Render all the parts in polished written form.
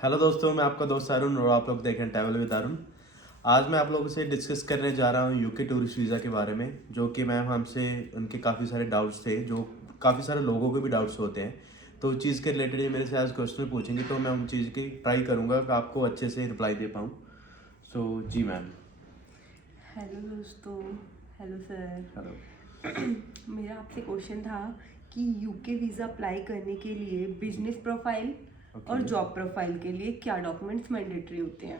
Hello दोस्तों, मैं आपका दोस्त अरुण और आप लोग देख रहे हैं ट्रैवल विद अरुण। आज मैं आप लोगों से डिस्कस करने जा रहा हूँ यूके टूरिस्ट वीज़ा के बारे में, जो कि मैम हमसे उनके काफ़ी सारे डाउट्स थे, जो काफ़ी सारे लोगों को भी डाउट्स होते हैं। तो उस चीज़ के रिलेटेड ये मेरे से आज क्वेश्चन पूछेंगे, तो मैं उन चीज़ की ट्राई करूँगा कि आपको अच्छे से रिप्लाई दे पाऊँ। सो जी मैम। हेलो दोस्तों। Hello sir. हेलो। मेरा आपसे क्वेश्चन था कि यूके वीज़ा अप्लाई करने के लिए बिजनेस प्रोफाइल और जॉब प्रोफाइल के लिए क्या डॉक्यूमेंट्स मैंडेटरी होते हैं।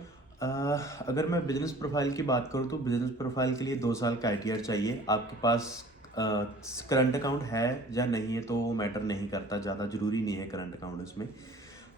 अगर मैं बिजनेस प्रोफाइल की बात करूँ तो बिजनेस प्रोफाइल के लिए 2 साल का ITR चाहिए। आपके पास करंट अकाउंट है या नहीं है तो मैटर नहीं करता, ज़्यादा ज़रूरी नहीं है करंट अकाउंट उसमें।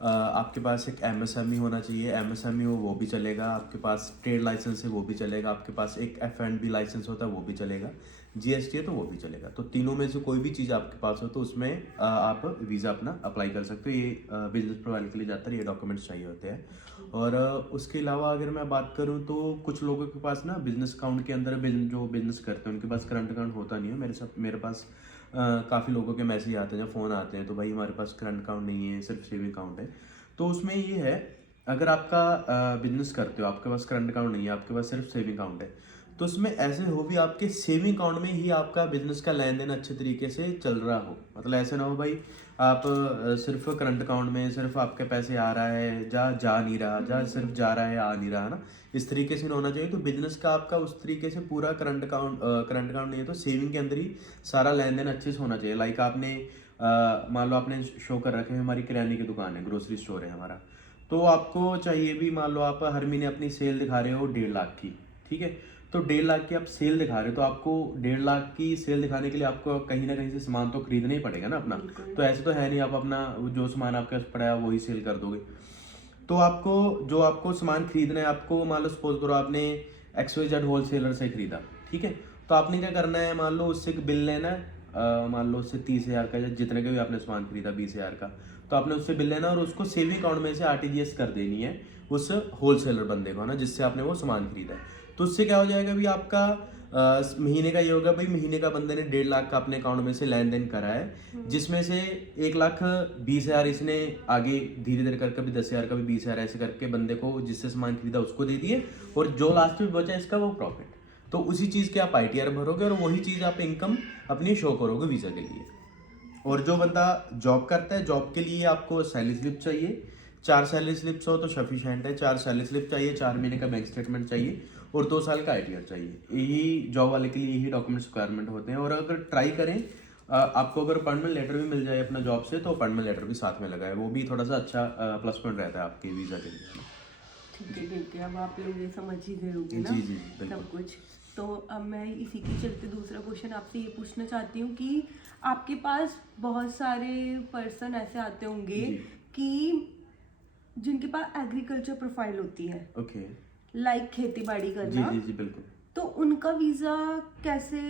आपके पास एक MSME होना चाहिए, MSME हो वो भी चलेगा। आपके पास ट्रेड लाइसेंस है वो भी चलेगा। आपके पास एक F&B लाइसेंस होता है वो भी चलेगा। GST है तो वो भी चलेगा। तो तीनों में से कोई भी चीज़ आपके पास हो तो उसमें आप वीज़ा अपना अप्लाई कर सकते हो। ये बिजनेस प्रोफाइल के लिए ज़्यादातर ये डॉक्यूमेंट्स चाहिए होते हैं। और उसके अलावा अगर मैं बात करूं तो कुछ लोगों के पास ना बिजनेस अकाउंट के अंदर जो बिजनेस करते हैं उनके पास करंट अकाउंट होता नहीं है। मेरे पास काफ़ी लोगों के मैसेज आते हैं, फ़ोन आते हैं, तो भाई हमारे पास करंट अकाउंट नहीं है, सिर्फ सेविंग अकाउंट है। तो उसमें ये है, अगर आपका बिजनेस करते हो, आपके पास करंट अकाउंट नहीं है, आपके पास सिर्फ सेविंग अकाउंट है, तो उसमें ऐसे हो भी आपके सेविंग अकाउंट में ही आपका बिजनेस का लेन देन अच्छे तरीके से चल रहा हो। मतलब ऐसे ना हो भाई आप सिर्फ करंट अकाउंट में सिर्फ आपके पैसे आ रहा है, जा नहीं रहा, सिर्फ जा रहा है, आ नहीं रहा ना, इस तरीके से ना होना चाहिए। तो बिजनेस का आपका उस तरीके से पूरा करंट अकाउंट नहीं है तो सेविंग के अंदर ही सारा लेन देन अच्छे से होना चाहिए। लाइक आपने मान लो आपने शो कर रखे हैं हमारी किराने की दुकान है, ग्रोसरी स्टोर है हमारा, तो आपको चाहिए भी, मान लो आप हर महीने अपनी सेल दिखा रहे हो 1.5 लाख की, ठीक है। तो 1.5 लाख की आप सेल दिखा रहे हो तो आपको 1.5 लाख की सेल दिखाने के लिए आपको कहीं ना कहीं से सामान तो खरीदना ही पड़ेगा ना अपना। तो ऐसे तो है नहीं आप अपना जो सामान आपके पास पड़ा है वही सेल कर दोगे। तो आपको सामान खरीदना है, आपको मान लो सपोज करो आपने XYZ होलसेलर से खरीदा, ठीक है। तो आपने क्या करना है, मान लो उससे बिल लेना है, मान लो उससे 30,000 का या जितने का भी आपने सामान खरीदा 20,000 का, तो आपने उससे बिल लेना और उसको सेविंग अकाउंट में से RTGS कर देनी है उस होलसेलर बंदे को ना, जिससे आपने वो सामान खरीदा है। तो उससे क्या हो जाएगा भी आपका महीने का ये होगा भाई, महीने का बंदे ने 1.5 लाख का अपने अकाउंट में से लेन देन करा है, जिसमें से 1,20,000 इसने आगे धीरे धीरे करके भी 10,000 का भी 20,000 ऐसे करके बंदे को जिससे सामान खरीदा उसको दे दिए, और जो लास्ट में बचा इसका वो प्रॉफिट। तो उसी चीज़ के आप ITR भरोगे और वही चीज़ आप इनकम अपनी शो करोगे वीज़ा के लिए। और जो बंदा जॉब करता है, जॉब के लिए आपको सैलरी स्लिप चाहिए। 4 सैलरी स्लिप्स हो तो सफिशिएंट है। 4 सैलरी स्लिप चाहिए, 4 महीने का बैंक स्टेटमेंट चाहिए और 2 साल का ITR चाहिए। यही जॉब वाले के लिए यही डॉक्यूमेंट्स रिक्वायरमेंट होते हैं। और अगर ट्राई करें आपको अगर अपॉइंटमेंट लेटर भी मिल जाए अपना जॉब से, तो अपॉइंटमेंट लेटर भी साथ में लगाए, वो भी थोड़ा सा अच्छा प्लस पॉइंट रहता है आपके वीज़ा के लिए। ठीक है, अब आप लोग ये समझ ही गए होंगे ना। जी जी सब कुछ। तो अब मैं इसी के चलते दूसरा क्वेश्चन आपसे ये पूछना चाहती हूँ कि आपके पास बहुत सारे पर्सन ऐसे आते होंगे कि जिनके पास एग्रीकल्चर प्रोफाइल होती है, ओके। लाइक खेती बाड़ी करना। जी जी बिल्कुल। तो उनका वीजा कैसे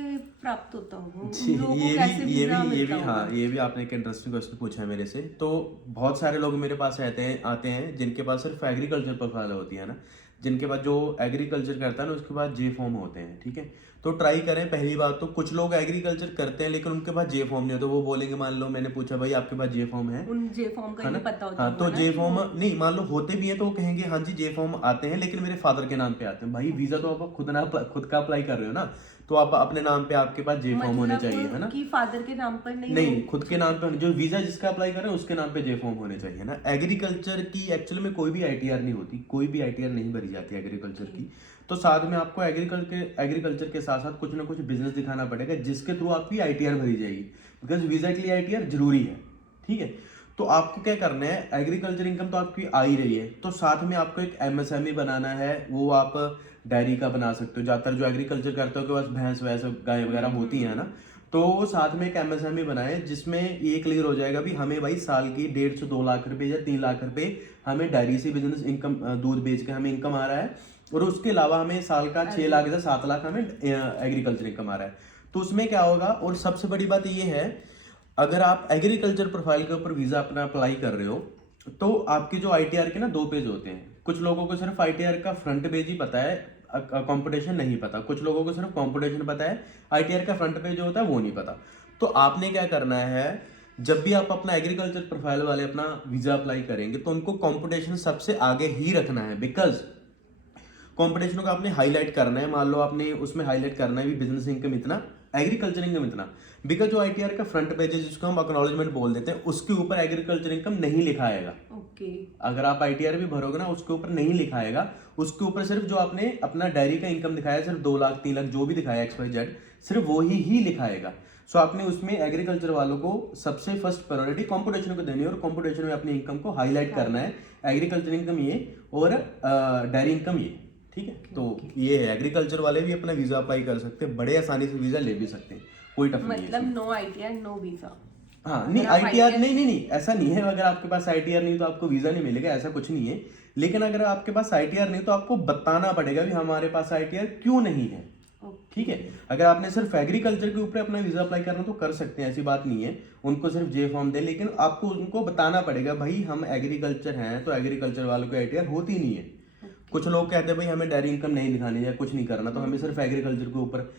प्राप्त होता होगा, जी, उन लोगों को कैसे वीजा मिलता होगा। हाँ, ये भी आपने एक इंटरेस्टिंग क्वेश्चन पूछा है मेरे से। तो बहुत सारे लोग मेरे पास आते हैं जिनके पास सिर्फ एग्रीकल्चर प्रोफाइल होती है ना, जिनके पास जो एग्रीकल्चर करता है ना उसके पास J फॉर्म होते हैं, ठीक है। तो ट्राई करें, पहली बात तो कुछ लोग एग्रीकल्चर करते हैं लेकिन उनके पास J फॉर्म नहीं होता। वो बोलेंगे, मान लो मैंने पूछा भाई आपके पास J फॉर्म है, उन जे फॉर्म का है ही ना। नहीं पता होता हाँ, तो होगा ना J कि फॉर्म वो नहीं, मान लो होते भी हैं तो वो कहेंगे हाँ जी J फॉर्म आते हैं लेकिन मेरे फादर के नाम पे आते हैं। भाई वीजा तो आप खुद का अप्लाई कर रहे हो ना, तो आप अपने नाम पे आपके पास J फॉर्म होने चाहिए, है ना। कि फादर के नाम पर नहीं नहीं, हो। खुद के नाम पे होने, जो वीजा जिसका अप्लाई कर रहे हैं उसके नाम पे J फॉर्म होने चाहिए ना। एग्रीकल्चर की एक्चुअल में कोई भी ITR नहीं होती, कोई भी ITR नहीं भरी जाती एग्रीकल्चर की। तो साथ में आपको एग्रीकल्चर के साथ साथ कुछ ना कुछ बिजनेस दिखाना पड़ेगा जिसके थ्रू आपकी ITR भरी जाएगी, बिकॉज वीजा के लिए ITR जरूरी है, ठीक है। तो आपको क्या करना है, एग्रीकल्चर इनकम तो आपकी आ ही रही है, तो साथ में आपको एक MSME बनाना है। वो आप डेयरी का बना सकते हो, ज्यादातर जो एग्रीकल्चर करते हो के पास भैंस वैस गाय वगैरह होती है ना, तो साथ में एक MSME बनाए जिसमें ये क्लियर हो जाएगा भी हमें भाई साल की 1.5 से 2 लाख रुपए या 3 लाख रुपए हमें डेयरी से बिजनेस इनकम, दूध बेच के हमें इनकम आ रहा है, और उसके अलावा हमें साल का 6 लाख से 7 लाख हमें एग्रीकल्चर इनकम आ रहा है। तो उसमें क्या होगा, और सबसे बड़ी बात ये है, अगर आप एग्रीकल्चर प्रोफाइल के ऊपर वीजा अपना अप्लाई कर रहे हो तो आपके जो ITR के ना 2 पेज होते हैं। कुछ लोगों को सिर्फ ITR का फ्रंट पेज ही पता है, कंपटीशन नहीं पता। कुछ लोगों को सिर्फ कंपटीशन पता है, ITR का फ्रंट पेज जो होता है वो नहीं पता। तो आपने क्या करना है, जब भी आप अपना एग्रीकल्चर प्रोफाइल वाले अपना वीजा अप्लाई करेंगे तो उनको कंपटीशन सबसे आगे ही रखना है, बिकॉज कंपटीशन को आपने हाईलाइट करना है। मान लो आपने उसमें हाईलाइट करना है भी बिजनेस इनकम इतना, एग्रीकल्चर इनकम इतना, बिकॉज जो आईटीआर का फ्रंट पेज है जिसको हम एक्नॉलेजमेंट बोल देते हैं, उसके ऊपर एग्रीकल्चर इनकम नहीं लिखा आएगा। ओके। अगर आप आईटीआर भी भरोगे ना उसके ऊपर नहीं लिखा आएगा, उसके ऊपर सिर्फ जो आपने अपना डायरी का इनकम दिखाया, सिर्फ 2 लाख 3 लाख जो भी दिखाया XYZ, सिर्फ वो ही लिखा आएगा। सो आपने उसमें एग्रीकल्चर वालों को सबसे फर्स्ट प्रायोरिटी कंपटीशन को देनी है और कंपटीशन में अपनी इनकम को हाईलाइट करना है, एग्रीकल्चर इनकम ये और डायरी इनकम ये, ठीक है। तो ये है, एग्रीकल्चर वाले भी अपना वीजा अप्लाई कर सकते हैं, बड़े आसानी से वीजा ले भी सकते हैं, कोई टफ नहीं है। मतलब नो आईटीआर नो वीजा। हाँ नहीं, आईटीआर नहीं, ऐसा नहीं है। अगर आपके पास आईटीआर नहीं तो आपको वीजा नहीं मिलेगा, ऐसा कुछ नहीं है। लेकिन अगर आपके पास आईटीआर नहीं तो आपको बताना पड़ेगा भी हमारे पास आईटीआर क्यों नहीं है, ठीक है। अगर आपने सिर्फ एग्रीकल्चर के ऊपर अपना वीजा अप्लाई करना तो कर सकते हैं, ऐसी बात नहीं है। उनको सिर्फ जे फॉर्म दे, लेकिन आपको उनको बताना पड़ेगा भाई हम एग्रीकल्चर हैं, तो एग्रीकल्चर वालों को आईटीआर होती नहीं है। कुछ लोग कहते हैं भाई हमें डायरी इनकम नहीं दिखानी है, कुछ नहीं करना, तो हमें सिर्फ एग्रीकल्चर के ऊपर।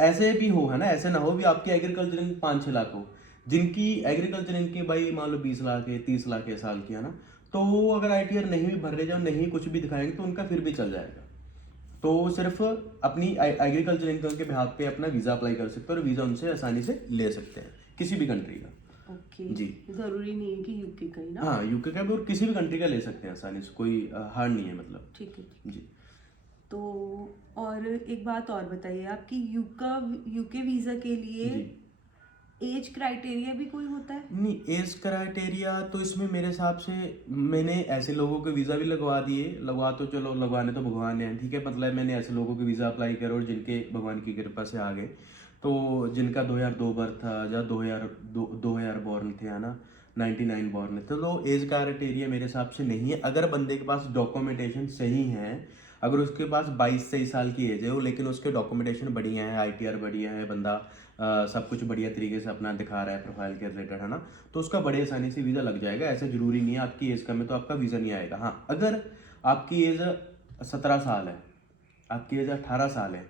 ऐसे भी हो, है ना, ऐसे ना हो भी आपकी एग्रीकल्चर इनकम 5-6 लाख हो, जिनकी एग्रीकल्चर इनकी भाई मान लो 20 लाख है, 30 लाख है साल की, है ना, तो वो अगर आईटीआर नहीं भी भर रहे जाओ, नहीं कुछ भी दिखाएंगे तो उनका फिर भी चल जाएगा। तो सिर्फ अपनी एग्रीकल्चर इनकम के बिहाफ पे अपना वीजा अप्लाई कर सकते हैं और वीजा उनसे आसानी से ले सकते हैं, किसी भी कंट्री का। ओके जी, जरूरी नहीं है कि यूके का ही ना। हाँ, यूके का भी और किसी भी कंट्री का ले सकते हैं आसानी से, कोई हार्ड नहीं है, मतलब। ठीक है जी। तो और एक बात और बताइए, आपकी यूके वीजा के लिए एज क्राइटेरिया भी कोई होता है? नहीं, एज क्राइटेरिया तो इसमें मेरे हिसाब से मैंने ऐसे लोगों के वीज़ा भी लगवा दिए, लगवा तो चलो, लगवाने तो भगवान ने, ठीक है, मतलब मैंने ऐसे लोगों के वीज़ा अप्लाई करे और जिनके भगवान की कृपा से आ गए, तो जिनका 2002 बर्थ था या 2000 बॉर्न थे, है ना, 99 बॉर्न थे, तो एज क्राइटेरिया मेरे हिसाब से नहीं है। अगर बंदे के पास डॉक्यूमेंटेशन सही है, अगर उसके पास 22-23 साल की एज है वो, लेकिन उसके डॉक्यूमेंटेशन बढ़िया है, आईटीआर बढ़िया है, बंदा सब कुछ बढ़िया तरीके से अपना दिखा रहा है प्रोफाइल के रिलेटेड, है ना, तो उसका बड़े आसानी से वीज़ा लग जाएगा। ऐसा जरूरी नहीं है आपकी एज कम है तो आपका वीज़ा नहीं आएगा। हाँ, अगर आपकी एज 17 साल है, आपकी एज 18 साल है,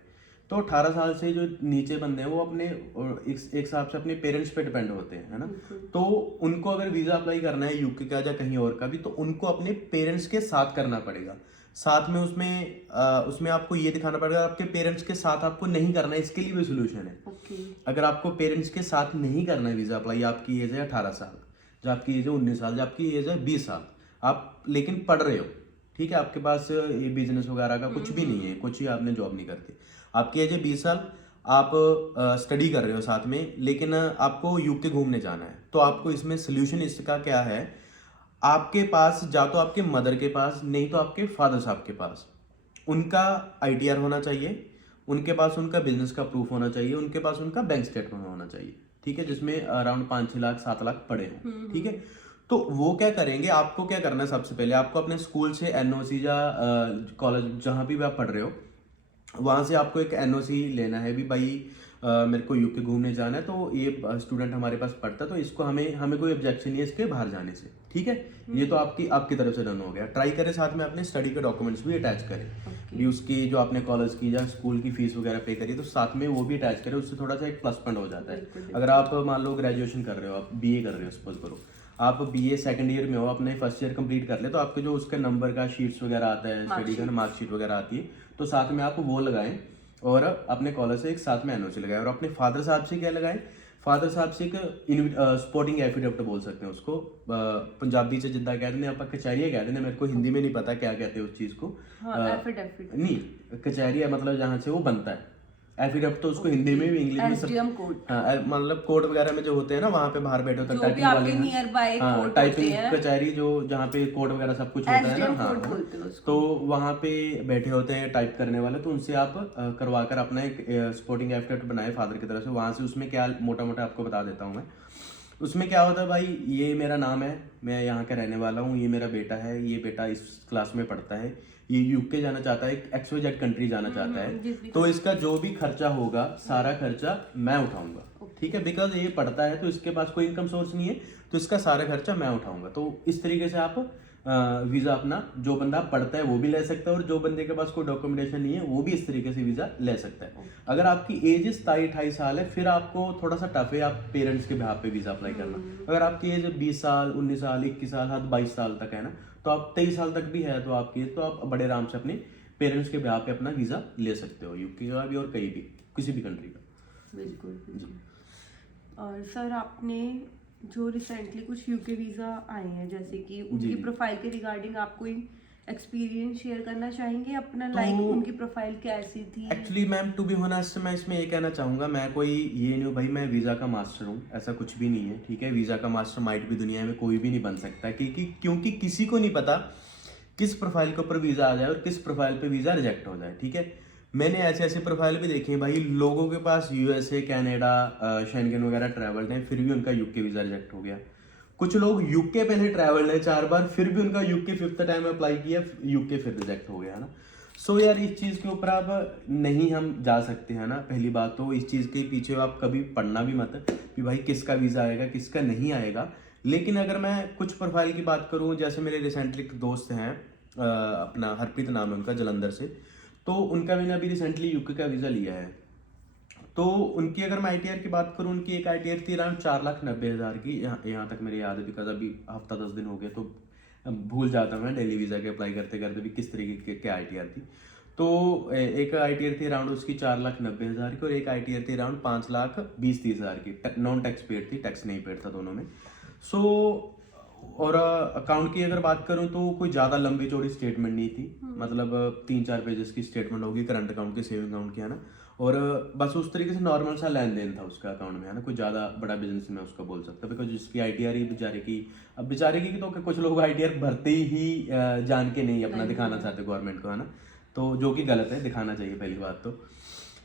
तो 18 साल से जो नीचे बंदे हैं वो अपने एक हिसाब से अपने पेरेंट्स पे डिपेंड होते हैं, है ना, तो उनको अगर वीज़ा अप्लाई करना है यूके का या कहीं और का भी, तो उनको अपने पेरेंट्स के साथ करना पड़ेगा। साथ में उसमें आपको ये दिखाना पड़ेगा, आपके पेरेंट्स के साथ आपको नहीं करना है, इसके लिए भी सोल्यूशन है। अगर आपको पेरेंट्स के साथ नहीं करना है वीज़ा अप्लाई, आपकी एज है 18 साल, जब आपकी एज है 19 साल, जब आपकी एज है 20 साल, आप लेकिन पढ़ रहे हो, ठीक है, आपके पास ये बिजनेस वगैरह का कुछ भी नहीं है, कुछ ही आपने जॉब नहीं करती, आपकी एज है 20 साल, आप स्टडी कर रहे हो साथ में, लेकिन आपको यूके घूमने जाना है, तो आपको इसमें सोल्यूशन इसका क्या है, आपके पास या तो आपके मदर के पास, नहीं तो आपके फादर साहब के पास उनका आईटीआर होना चाहिए, उनके पास उनका बिजनेस का प्रूफ होना चाहिए, उनके पास उनका बैंक स्टेटमेंट होना चाहिए, ठीक है, जिसमें अराउंड 5-6 लाख 7 लाख पड़े हों, ठीक है। तो वो क्या करेंगे, आपको क्या करना है, सबसे पहले आपको अपने स्कूल से एनओसी या कॉलेज जहाँ भी आप पढ़ रहे हो वहाँ से आपको एक एनओसी लेना है भी भाई मेरे को यूके घूमने जाना है, तो ये स्टूडेंट हमारे पास पढ़ता है, तो इसको हमें कोई ऑब्जेक्शन नहीं है इसके बाहर जाने से, ठीक है। ये तो आपकी तरफ से डन हो गया। ट्राई करें साथ में अपने स्टडी के डॉक्यूमेंट्स भी अटैच करें, भी उसकी जो आपने कॉलेज की या स्कूल की फीस वगैरह पे करी, तो साथ में वो भी अटैच करें, उससे थोड़ा सा एक प्लस पॉइंट हो जाता है। अगर आप मान लो ग्रेजुएशन कर रहे हो, आप बीए कर रहे हो, सपोज करो आप बीए सेकंड ईयर में हो, अपने फर्स्ट ईयर कंप्लीट कर ले, तो आपके जो उसके नंबर का शीट्स वगैरह आता है, स्टडी का मार्कशीट वगैरह आती है, तो साथ में आप वो लगाएं और अपने कॉलेज से एक साथ में एनओसी लगाएं, और अपने फादर साहब से क्या लगाएं, फादर साहब से एक सपोर्टिंग एफिडेविट बोल सकते हैं उसको, पंजाबी से जिद्दा कहते हैं, आप कचहरी कहते हैं, मेरे को हिंदी में नहीं पता क्या कहते हैं उस चीज़ को। नहीं, कचहरी है मतलब जहाँ से वो बनता है, एफिडेविट तो उसको हिंदी में भी इंग्लिश में सब, मतलब कोर्ट वगैरह में जो होते हैं ना, वहाँ पे बाहर बैठे होते हैं टाइपिंग वाले, हाँ, टाइपिंग कचहरी जो जहाँ पे कोर्ट वगैरह सब कुछ होता है ना, हाँ, तो वहाँ पे बैठे होते हैं टाइप करने वाले, तो उनसे आप करवा कर अपना एक सपोर्टिंग एफिडेविट बनाए फादर की तरफ से। वहाँ से उसमें क्या मोटा मोटा आपको बता देता हूँ मैं, उसमें क्या होता है भाई, ये मेरा नाम है, मैं यहाँ का रहने वाला हूँ, ये मेरा बेटा है, ये बेटा इस क्लास में पढ़ता है, ये यूके जाना चाहता है, XYZ कंट्री जाना चाहता है, तो इसका जो भी खर्चा होगा सारा खर्चा मैं उठाऊंगा, ठीक है, बिकॉज ये पढ़ता है तो इसके पास कोई इनकम सोर्स नहीं है, तो इसका सारा खर्चा मैं उठाऊंगा। तो इस तरीके से आप वीज़ा अपना जो बंदा पढ़ता है वो भी ले सकता है, और जो बंदे के पास कोई डॉक्यूमेंटेशन नहीं है वो भी इस तरीके से वीज़ा ले सकता है। अगर आपकी एज 27-28 साल है फिर आपको थोड़ा सा टफ है आप पेरेंट्स के बिहाफ पे वीज़ा अप्लाई करना। अगर आपकी एज 20 साल 19 साल 21 साल हद 22 साल तक है ना, तो आप 23 साल तक भी है तो आपकी, तो आप बड़े आराम से अपने पेरेंट्स के बिहाफ पे अपना वीज़ा ले सकते हो, यूके का भी और कहीं भी किसी भी कंट्री का। बिल्कुल बिल्कुल। और सर आपने जो रिसेंटली कुछ यूके वीज़ा आए हैं, जैसे कि उनकी प्रोफाइल के रिगार्डिंग आप कोई एक्सपीरियंस शेयर करना चाहेंगे अपना, लाइक उनकी प्रोफाइल कैसी थी? Actually ma'am to be honest मैं इसमें ये कहना चाहूँगा, मैं कोई ये नहीं हूँ भाई मैं वीज़ा का मास्टर हूँ, ऐसा कुछ भी नहीं है, ठीक है। वीज़ा का मास्टर माइट भी दुनिया में कोई भी नहीं बन सकता, क्योंकि किसी को नहीं पता किस प्रोफाइल के ऊपर वीज़ा आ जाए और किस प्रोफाइल पे वीज़ा रिजेक्ट हो जाए, ठीक है। मैंने ऐसे ऐसे प्रोफाइल भी देखे हैं भाई, लोगों के पास यूएसए कनाडा शेंगन वगैरह ट्रैवल्ड हैं फिर भी उनका यूके वीज़ा रिजेक्ट हो गया। कुछ लोग यूके पहले ट्रैवल्ड है 4 बार फिर भी उनका यूके 5th टाइम अप्लाई किया, यूके फिर रिजेक्ट हो गया, है ना। सो यार इस चीज़ के ऊपर आप नहीं हम जा सकते हैं ना। पहली बात तो इस चीज़ के पीछे आप कभी पढ़ना भी मत कि भाई किसका वीज़ा आएगा किसका नहीं आएगा। लेकिन अगर मैं कुछ प्रोफाइल की बात करूँ, जैसे मेरे रिसेंटली एक दोस्त हैं अपना हरप्रीत नाम है उनका, जलंधर से, तो उनका मैंने अभी रिसेंटली यूके का वीज़ा लिया है। तो उनकी अगर मैं आईटीआर की बात करूँ, उनकी एक आईटीआर थी अराउंड 4,90,000 की, यहाँ तक मेरे याद है, बिकॉज अभी हफ्ता 10 दिन हो गया तो भूल जाता हूँ मैं डेली वीज़ा के अप्लाई करते करते भी किस तरीके के आईटीआर थी। तो एक आईटीआर थी अराउंड उसकी 4,90,000 की, और एक आईटीआर थी अराउंड 5,20,30,000 की, नॉन टैक्स पेड थी, टैक्स नहीं पेड था दोनों में। सो और अकाउंट की अगर बात करूं तो कोई ज़्यादा लंबी चौड़ी स्टेटमेंट नहीं थी, मतलब 3-4 पेजेस की स्टेटमेंट होगी करंट अकाउंट की, सेविंग अकाउंट की, है ना। और बस उस तरीके से नॉर्मल सा लेन देन था उसका अकाउंट में, है ना। कोई ज़्यादा बड़ा बिजनेस मैं उसका बोल सकता, बिकॉज जिसकी आईटीआर ही बेचारे की, अब बेचारे की तो कुछ लोग आईटीआर भरते ही जान के नहीं अपना दिखाना चाहते गवर्नमेंट को, है ना, तो जो कि गलत है, दिखाना चाहिए पहली बात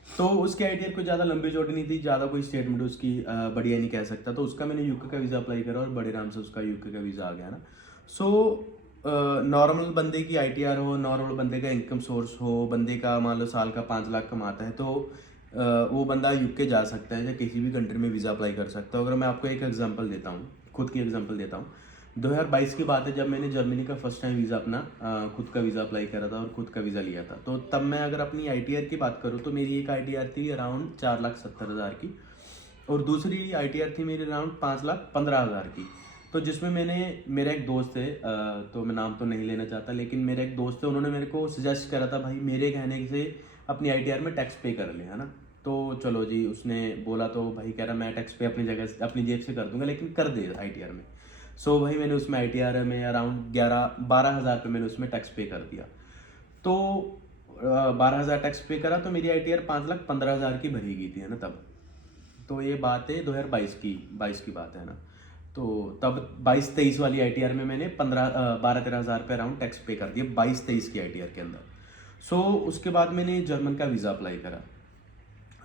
तो उसकी आईटीआर कोई ज़्यादा लंबी चौड़ी नहीं थी, ज़्यादा कोई स्टेटमेंट उसकी बढ़िया नहीं कह सकता, तो उसका मैंने यूके का वीज़ा अप्लाई करा और बड़े आराम से उसका यूके का वीज़ा आ गया ना। सो नॉर्मल बंदे की आईटीआर हो, नॉर्मल बंदे का इनकम सोर्स हो, बंदे का मान लो साल का 5 लाख कमाता है, तो वो बंदा यूके जा सकता है या किसी भी कंट्री में वीज़ा अप्लाई कर सकता है। अगर मैं आपको एक एग्जांपल देता हूँ, खुद की एग्जांपल देता हूँ, 2022 की बात है जब मैंने जर्मनी का फर्स्ट टाइम वीज़ा अपना खुद का वीज़ा अप्लाई करा था और खुद का वीज़ा लिया था। तो तब मैं अगर अपनी आईटीआर की बात करूँ तो मेरी एक आईटीआर थी अराउंड 4,70,000 की, और दूसरी आईटीआर थी मेरी अराउंड 5,15,000 की। तो जिसमें मेरा एक दोस्त है, तो मैं नाम तो नहीं लेना चाहता, लेकिन मेरा एक दोस्त है, उन्होंने मेरे को सजेस्ट करा था भाई मेरे कहने से अपनी आईटीआर में टैक्स पे कर ले, है ना। तो चलो जी, उसने बोला तो भाई कह रहा मैं टैक्स पे अपनी जगह से अपनी जेब से कर दूंगा, लेकिन कर दे आईटीआर में। सो भाई मैंने उसमें आईटीआर में अराउंड 12,000 पे मैंने उसमें टैक्स पे कर दिया। तो 12,000 टैक्स पे करा तो मेरी आईटीआर 5,15,000 की भरी गई थी, है ना तब। तो ये बात है 2022 की बात है ना। तो तब 22-23 वाली आईटीआर में मैंने 12-13,000 पे अराउंड टैक्स पे कर दिया 22-23 की आईटीआर के अंदर। सो उसके बाद मैंने जर्मन का वीज़ा अप्लाई करा।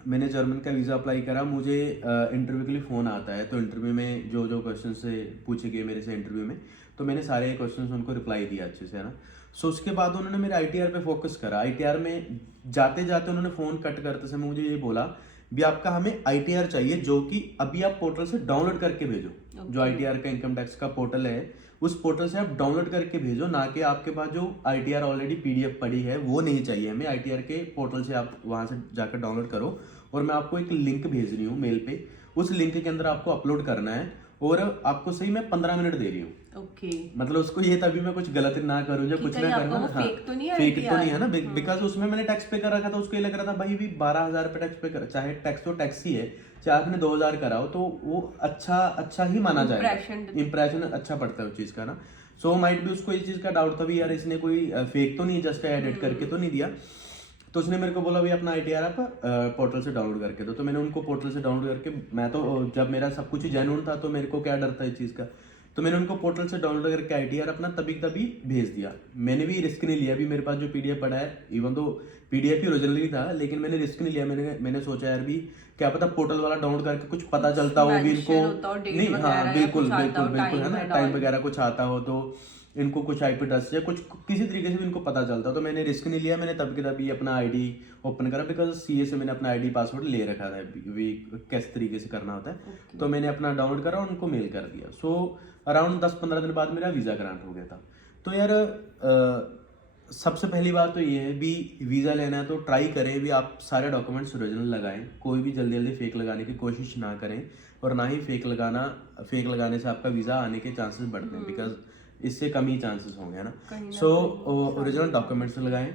मैंने जर्मन का वीज़ा अप्लाई करा, मुझे इंटरव्यू के लिए फ़ोन आता है, तो इंटरव्यू में जो जो क्वेश्चन से पूछे गए मेरे से इंटरव्यू में, तो मैंने सारे क्वेश्चन उनको रिप्लाई दिया अच्छे से, है ना। सो उसके बाद उन्होंने मेरे आईटीआर पे फोकस करा। आईटीआर में जाते जाते उन्होंने फ़ोन कट करते समय मुझे ये बोला भी आपका हमें आईटीआर चाहिए जो कि अभी आप पोर्टल से डाउनलोड करके भेजो। जो आईटीआर का इनकम टैक्स का पोर्टल है उस पोर्टल से आप डाउनलोड करके भेजो, ना कि आपके पास जो आईटीआर ऑलरेडी पीडीएफ पड़ी है वो नहीं चाहिए हमें। आईटीआर के पोर्टल से आप वहां से जाकर डाउनलोड करो, और मैं आपको एक लिंक भेज रही हूँ मेल पे, उस लिंक के अंदर आपको अपलोड करना है, और आपको सही मैं 15 मिनट दे रही हूँ। ओके। मतलब उसको ये तभी मैं कुछ गलत ना करूँ या कुछ ना करूँ, हाँ फेक तो नहीं है ना, बिकॉज उसमें मैंने टैक्स पे कर रखा था। उसको ये लग रहा था भाई भी 12,000 पे टैक्स पे कर, चाहे टैक्स तो टैक्स ही है, चाहे आपने 2,000 कराओ तो वो अच्छा ही माना जाएगा, इंप्रेशन अच्छा पड़ता है उस चीज का ना। सो माइट भी उसको इस चीज का डाउट था भी यार इसने कोई फेक तो नहीं जस्ट एडिट करके तो नहीं दिया। तो उसने मेरे को बोला भाई अपना आईटीआर आप पोर्टल से डाउनलोड करके दो। तो मैंने उनको पोर्टल से डाउनलोड करके, मैं तो जब मेरा सब कुछ जेन्युइन था तो मेरे को क्या डर था इस चीज़ का, तो मैंने उनको पोर्टल से डाउनलोड करके आईटीआर अपना तभी भेज दिया। मैंने भी रिस्क नहीं लिया, भी मेरे पास जो पीडीएफ पड़ा है, इवन तो पीडीएफ ही ओरिजिनली था, लेकिन मैंने रिस्क नहीं लिया। मैंने सोचा यार भी क्या पता पोर्टल वाला डाउनलोड करके कुछ पता चलता हो भी इनको, नहीं हाँ बिल्कुल है ना, टाइम वगैरह कुछ आता हो तो इनको कुछ आईपी एड्रेस या कुछ किसी तरीके से भी इनको पता चलता। तो मैंने रिस्क नहीं लिया, मैंने तब के तभी अपना आईडी ओपन करा, बिकॉज सीए से मैंने अपना आईडी पासवर्ड ले रखा था भी किस तरीके से करना होता है। तो मैंने अपना डाउनलोड करा और उनको मेल कर दिया। सो अराउंड 10-15 दिन बाद मेरा वीज़ा ग्रांट हो गया था। तो यार सबसे पहली बात तो ये है भी वीज़ा लेना है तो ट्राई करें भी आप सारे डॉक्यूमेंट्स ओरिजिनल लगाएं, कोई भी जल्दी जल्दी फेक लगाने की कोशिश ना करें, और ना ही फेक लगाने से आपका वीज़ा आने के चांसेस बढ़ते हैं, बिकॉज इससे कम ही चांसेस होंगे, है ना। सो ओरिजिनल डॉक्यूमेंट्स लगाएं,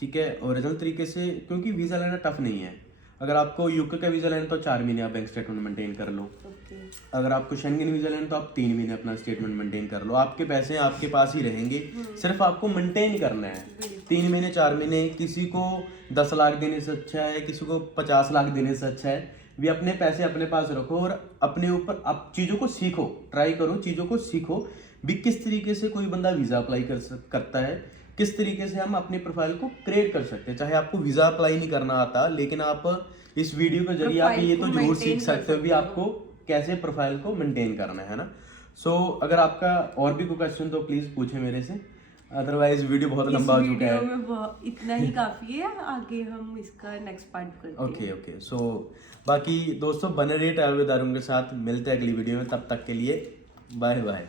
ठीक है, ओरिजिनल तरीके से, क्योंकि वीज़ा लेना टफ नहीं है। अगर आपको यूके का वीज़ा लेना तो 4 महीने आप बैंक स्टेटमेंट मेंटेन कर लो। अगर आपको शेंगन वीज़ा लेना तो आप 3 महीने अपना स्टेटमेंट मेंटेन कर लो। आपके पैसे आपके पास ही रहेंगे, सिर्फ आपको मेंटेन करना है। 3 महीने 4 महीने, किसी को 10 लाख देने से अच्छा है, किसी को 50 लाख देने से अच्छा है भी अपने पैसे अपने पास रखो और अपने ऊपर आप चीज़ों को सीखो, ट्राई करो, चीज़ों को सीखो भी किस तरीके से कोई बंदा वीज़ा अप्लाई करता है, किस तरीके से हम अपनी प्रोफाइल को क्रिएट कर सकते हैं। चाहे आपको वीज़ा अप्लाई नहीं करना आता, लेकिन आप इस वीडियो के जरिए आप ये तो जरूर सीख सकते हो भी आपको कैसे प्रोफाइल को मेंटेन करना है ना। सो अगर आपका और भी कोई क्वेश्चन तो प्लीज़ पूछे मेरे से, अदरवाइज वीडियो बहुत लंबा हो चुका है। इतना ही काफ़ी है, आगे हम इसका नेक्स्ट पार्ट करते हैं। ओके। सो बाकी दोस्तों बने रहिए ट्रैवल विद अरुण के साथ, मिलते हैं अगली वीडियो में, तब तक के लिए बाय बाय।